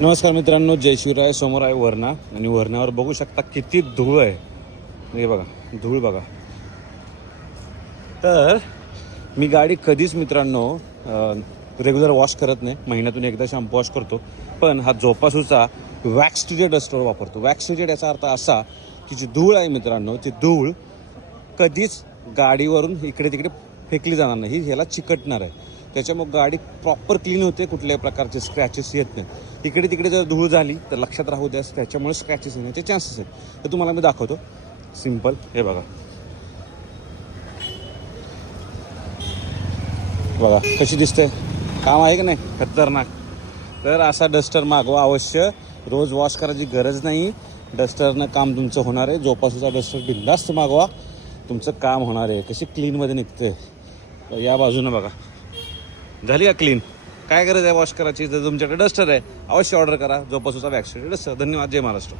नमस्कार मित्रांनो जय शिवराय समोर आहे वरणा. आणि वरणावर बघू शकता किती धूळ आहे. हे बघा धूळ बघा. तर मी गाडी कधीच मित्रांनो रेग्युलर वॉश करत नाही. महिन्यातून एकदा शॅम्पू वॉश करतो. पण हा जोपासूचा वॅक्स ट्रीटेड डस्टर वापरतो. वॅक्स ट्रीटेड याचा अर्थ असा की जी धूळ आहे मित्रांनो ती धूळ कधीच गाडीवरून इकडे तिकडे फेकली जाणार नाही. ही ह्याला चिकटणार आहे. त्याच्यामुळे गाडी प्रॉपर क्लीन होते कुठल्याही प्रकारचे स्क्रॅचेस येत नाही इकडे तिकडे जर धूळ झाली तर लक्षात राहू द्या त्याच्यामुळे स्क्रॅचेस येण्याचे चान्सेस आहेत. तर तुम्हाला मी दाखवतो. सिंपल हे बघा. बघा कशी दिसते काम आहे की नाही? खतरनाक. तर असा डस्टर मागवा अवश्य. रोज वॉश करायची गरज नाही. डस्टरनं काम तुमचं होणार आहे. जोपासूचा डस्टर बिंदास्त मागवा. तुमचं काम होणार आहे. कशी क्लीनमध्ये निघते या बाजूनं बघा. झाली का क्लीन काय गरज आहे वॉश करायची? जर तुमच्याकडे डस्टर आहे अवश्य ऑर्डर करा. जोपासूचा वॅक्सिन डस्टर धन्यवाद. जय महाराष्ट्र.